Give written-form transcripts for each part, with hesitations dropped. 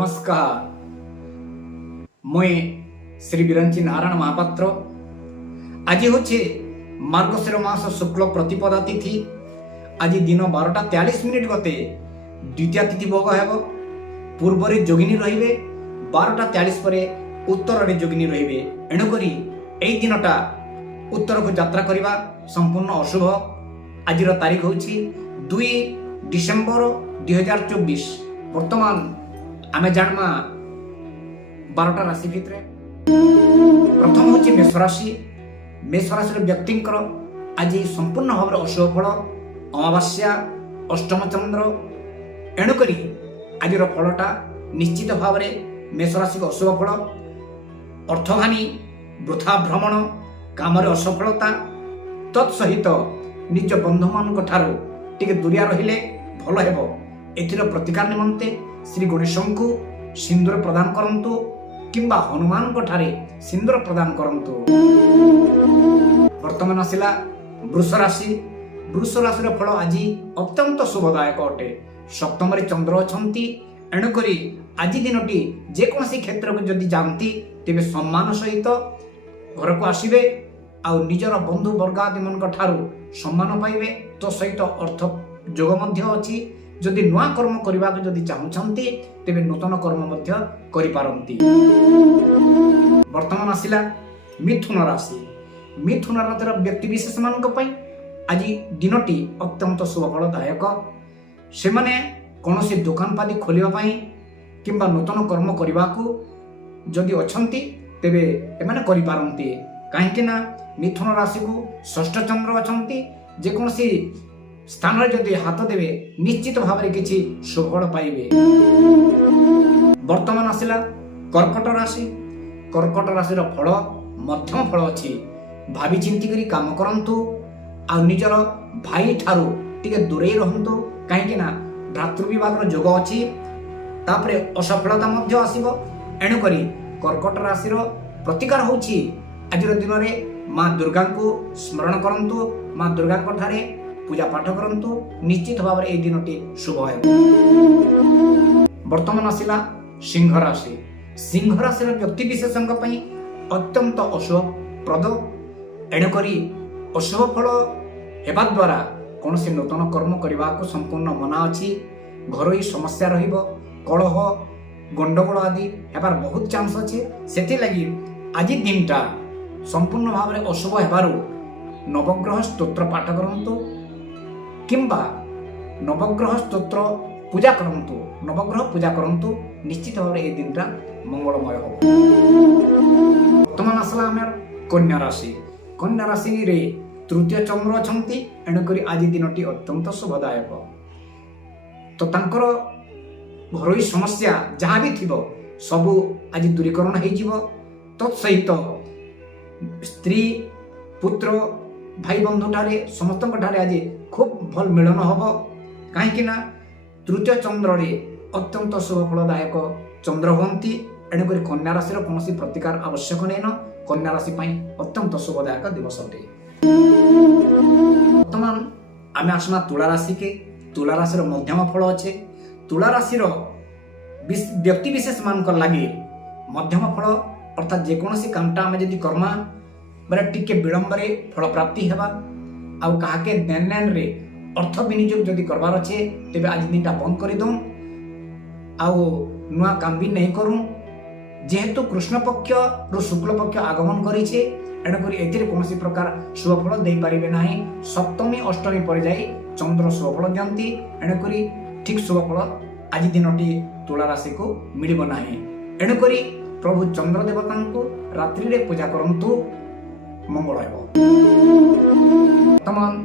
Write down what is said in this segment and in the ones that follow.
नमस्कार। मुई श्री बिरंची नारायण महापात्र। आज होचे मार्गशीर मास शुक्ल प्रतिपदा तिथि। आज दिन 12:43 गते द्वितीय तिथि भोग हेब। पूर्व जोगिनी रहिबे 12:43 परे उत्तर रे जोगिनी रहिबे। एणुकरी एई दिनटा उत्तर को यात्रा करिबा संपूर्ण अशुभ। आज तारीख होची 2 डिसेम्बर 2024। वर्तमान आमे जानमा 12टा राशि भितर प्रथम होची मेष राशि। मेष राशि व्यक्ति आज संपूर्ण भाव अशुभ फल अमावास्या अष्टम चंद्र। एणुकरी आज फलटा निश्चित भाव में मेष राशि को अशुभ फल अर्थहानि वृथा भ्रमण काम असफलता तत्सहित निज बंधु मान ठारू टिके दूरिया रहिले भल हेबो। एथिर प्रतिकार निमंते श्री गणेश को सिंदूर प्रदान करंतु किंबा हनुमान को ठारे सिंदूर प्रदान करंतु। वर्तमान आसिला वृष राशि। वृष राशि फल आज अत्यंत शुभदायक अटे। सप्तम चंद्र अछंती। एणुकरी आज दिनटी जेकोसी क्षेत्र को जदि जानती तेबे सम्मान सहित घर को आसीबे आ निजर बंधु वर्गादि मन ठारू सम्मान पाइबे। तो सहित अर्थ जोग मध्य अछि। जदि नुआ कर्म करबा को जदि चाहुछंती तेबे नूतन कर्म मध्य करि पारंती। वर्तमान आसिला मिथुन राशि। मिथुन राशिर व्यक्ति विशेष मानक पई आज दिनटी अत्यंत शुभफलदायक। से माने कोनोसी दुकान पादी खोलिबा पई किंबा नूतन कर्म करबा को जदि अछंती तेबे एमाने करि पारंती। काहेकि ना मिथुन राशि को षष्ठ चंद्र अछंती। जे कोनोसी स्थान जदि हाथ देवे निश्चित भाव में किसी सुफल पाइबे। वर्तमान आसिला कर्कट राशि। कर्कट राशि फल मध्यम फल अच्छी। भावी चिंती करी काम करंतु आ निजर भाई ठारू टिके दूरे रहंतु। काहेकि ना भ्रातृ विवाद जोग अच्छी। तापरे असफलता मध्य आसीबो। एणु करी कर्कट राशि प्रतिकार होछि आज दिन में माँ दुर्गा को स्मरण करंतु। माँ दुर्गा ठारे पूजा पाठ करंतु। निश्चित भाव में दिनटी शुभ है। वर्तमान आसिला सिंह राशि। सिंह राशि व्यक्ति विशेष अत्यंत अशुभ प्रद। एणुकरी अशुभ फल हेबा द्वारा कौन से नूतन कर्म करने को संपूर्ण मना अच्छी। घरोई समस्या रहिबो। कलह गंडगोल आदि हेबार बहुत चांस अच्छे। सेति लगी आज दिनटा संपूर्ण भाव में अशुभ हेबारु नवग्रह स्तोत्र पाठ करंतु किंबा नवग्रह स्तोत्र पूजा करंतु। नवग्रह पूजा करंतु। निश्चित भाव में दिन मंगलमय हो। वर्तमान आसला आम कन्या राशि। कन्या राशि रे तृतीय चंद्र अछंती। एणुकरी आज दिनटी अत्यंत शुभदायक। तो तांकर घरोई समस्या जहाँ भी थिबो सबु आज दूरीकरण हो जिवो। तत्सहित स्त्री पुत्र भाई बंधु ठारे समस्त ठारे आज खूब भल मिलन हम। कहीं तृतीय चंद्र रे अत्यंत शुभफलदायक चंद्र हंती। एणुक कन्या राशि कौन प्रतिकार आवश्यक नहीं। कन्या राशि अत्यंत शुभदायक दिवस अटे। वर्तमान आम आसमा तुला राशि के। तुला राशि मध्यम फल अच्छे। तुला राशि व्यक्ति विशेष मान लगे मध्यम फल अर्थात जेकोसी कामटा आम जदि कर्मा बोले टिके विलंब रे फल प्राप्ति हेबा। आउ काहाके देन रे अर्थ विनियोग जदि करबार अच्छे तेबे आज दिनटा बंद कर दऊँ। आउ नुआ काम भी नहीं करूँ। जेहेतु कृष्ण पक्ष रु शुक्ल पक्ष आगमन करिछे एणुकरी एथिरे कोनोसी प्रकार शुभफल दे पारिबे नाही। सप्तमी अष्टमी पर जाई चंद्र शुभफल दियंती। एणुकरी ठीक शुभफल आज दिनटी तुला राशि को मिलिब नाही। एणुकरी प्रभु चंद्र देवता को रात्रि रे पूजा करंतु मंगल हेबो। वर्तमान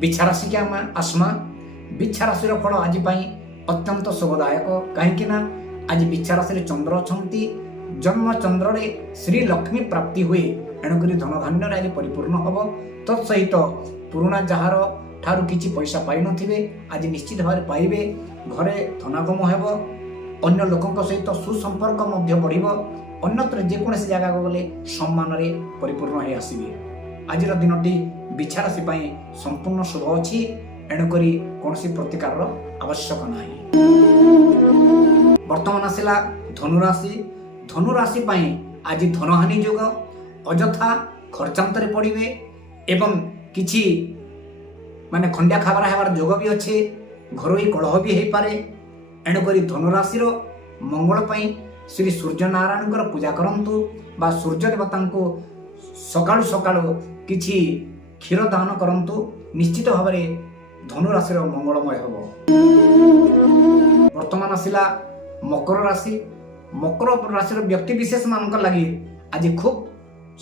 बिच्छा राशि के आसमा। बिच्छा राशि फल आज अत्यंत शुभदायक। कहीं आज बिच्छा राशि चंद्र अछंती। जन्म चंद्र रे श्री लक्ष्मी प्राप्ति हुए। एणुकरी धन धान्य आज परिपूर्ण हम। तत्सहित पुराणा जार ठारू किछि पैसा पाई नथिबे आज निश्चित भाव पाइबे। घरे धनागम हेबो। अन्य लोकंक सहित सुसंपर्क मध्य बढ़िबो। अन्यत्र जेकोसी जगह को गले सम्मान रे परिपूर्ण हो आसबे। आज दिनटी बिच्छा राशि संपूर्ण शुभ अच्छी। एणुकरी कौन प्रतिकार आवश्यक नहीं। ବର୍ତ୍ତମାନ ଆସିଲା ଧନୁରାଶି। ଧନୁରାଶି ପାଇଁ ଆଜି ଧନହାନି ଯୋଗ, ଅଯଥା ଖର୍ଚ୍ଚାନ୍ତରେ ପଡ଼ିବେ ଏବଂ କିଛି ମାନେ ଖଣ୍ଡିଆ ଖାବରା ହେବାର ଯୋଗ ବି ଅଛି। ଘରୋଇ କଳହ ବି ହେଇପାରେ। ଏଣୁକରି ଧନୁରାଶିର ମଙ୍ଗଳ ପାଇଁ ଶ୍ରୀ ସୂର୍ଯ୍ୟନାରାୟଣଙ୍କର ପୂଜା କରନ୍ତୁ ବା ସୂର୍ଯ୍ୟ ଦେବତାଙ୍କୁ ସକାଳୁ ସକାଳୁ କିଛି କ୍ଷୀର ଦାନ କରନ୍ତୁ। ନିଶ୍ଚିତ ଭାବରେ ଧନୁରାଶିର ମଙ୍ଗଳମୟ ହେବ। ବର୍ତ୍ତମାନ ଆସିଲା ମକର ରାଶି। ମକର ରାଶିର ବ୍ୟକ୍ତି ବିଶେଷ ମାନଙ୍କ ଲାଗି ଆଜି ଖୁବ୍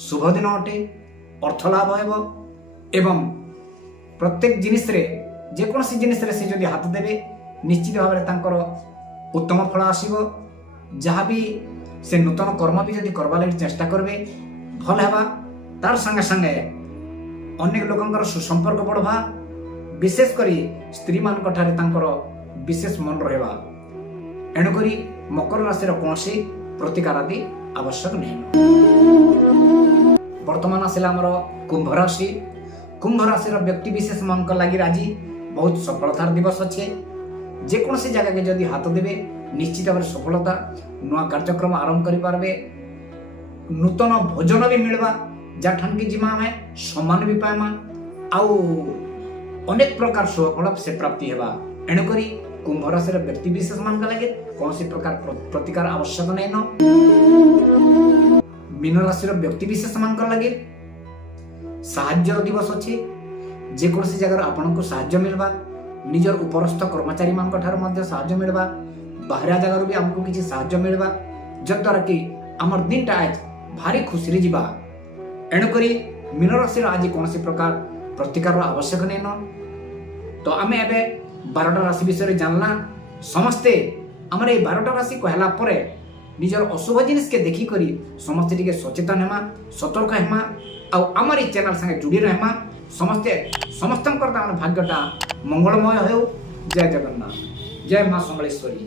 ଶୁଭ ଦିନ ଅଟେ। ଅର୍ଥ ଲାଭ ହେବ ଏବଂ ପ୍ରତ୍ୟେକ ଜିନିଷରେ ଯେକୌଣସି ଜିନିଷରେ ସେ ଯଦି ହାତ ଦେବେ ନିଶ୍ଚିତ ଭାବରେ ତାଙ୍କର ଉତ୍ତମ ଫଳ ଆସିବ। ଯାହା ବି ସେ ନୂତନ କର୍ମ ବି ଯଦି କରବା ଲାଗି ଚେଷ୍ଟା କରିବେ ଭଲ ହେବା। ତାର ସାଙ୍ଗେ ସାଙ୍ଗେ ଅନେକ ଲୋକଙ୍କର ସୁସମ୍ପର୍କ ବଢ଼ବା, ବିଶେଷ କରି ସ୍ତ୍ରୀମାନଙ୍କ ଠାରେ ତାଙ୍କର ବିଶେଷ ମନ ରହିବା। ଏଣୁକରି ମକର ରାଶିର କୌଣସି ପ୍ରତିକାର ଆଦି ଆବଶ୍ୟକ ନାହିଁ। ବର୍ତ୍ତମାନ ଆସିଲା ଆମର କୁମ୍ଭ ରାଶି। କୁମ୍ଭ ରାଶିର ବ୍ୟକ୍ତି ବିଶେଷ ମାନଙ୍କ ଲାଗି ଆଜି ବହୁତ ସଫଳତାର ଦିବସ ଅଛି। ଯେକୌଣସି ଜାଗାକେ ଯଦି ହାତ ଦେବେ ନିଶ୍ଚିତ ଭାବରେ ସଫଳତା, ନୂଆ କାର୍ଯ୍ୟକ୍ରମ ଆରମ୍ଭ କରିପାରିବେ। ନୂତନ ଭୋଜନ ବି ମିଳିବା, ଯାଠାନ୍କି ଯିମା ଆମେ ସମ୍ମାନ ବି ପାଇମା ଆଉ ଅନେକ ପ୍ରକାର ଶୁଭଫଳ ସେ ପ୍ରାପ୍ତି ହେବା। ଏଣୁକରି କୁମ୍ଭ ରାଶିର ବ୍ୟକ୍ତି ବିଶେଷ ମାନଙ୍କ ଲାଗି କୌଣସି ପ୍ରକାର ପ୍ରତିକାର ଆବଶ୍ୟକ ନାହିଁ। ମୀନ ରାଶିର ବ୍ୟକ୍ତି ବିଶେଷ ମାନଙ୍କ ଲାଗି ସାହାଯ୍ୟର ଦିବସ ଅଛି। ଯେକୌଣସି ଜାଗାରେ ଆପଣଙ୍କୁ ସାହାଯ୍ୟ ମିଳିବା, ନିଜର ଉପରସ୍ଥ କର୍ମଚାରୀ ମାନଙ୍କ ଠାରୁ ମଧ୍ୟ ସାହାଯ୍ୟ ମିଳିବା, ବାହାରିଆ ଜାଗାରୁ ବି ଆମକୁ କିଛି ସାହାଯ୍ୟ ମିଳିବା, ଯଦ୍ୱାରା କି ଆମର ଦିନଟା ଆଜ ଭାରି ଖୁସିରେ ଯିବା। ଏଣୁକରି ମୀନ ରାଶିର ଆଜି କୌଣସି ପ୍ରକାର ପ୍ରତିକାରର ଆବଶ୍ୟକ ନାହିଁ। ତ ଆମେ ଏବେ 12ଟା ରାଶି ବିଷୟରେ ଜାଣିଲା। ସମସ୍ତେ ଆମର এই 12ଟା ରାଶି କହିଲା ପରେ ନିଜର ଅଶୁଭ ଜିନିଷକେ ଦେଖିକରି ସମସ୍ତେ ଟିକେ ସଚେତନ ହେମା, ସତର୍କ ହେମା ଆଉ ଆମର এই ଚ୍ୟାନେଲ ସାଙ୍ଗେ ଯୋଡ଼ି ରହିମା। ସମସ୍ତଙ୍କର ଭାଗ୍ୟଟା ମଙ୍ଗଳମୟ ହେଉ। ଜୟ ଜଗନ୍ନାଥ, ଜୟ ମା ସମଲେଶ୍ୱରୀ।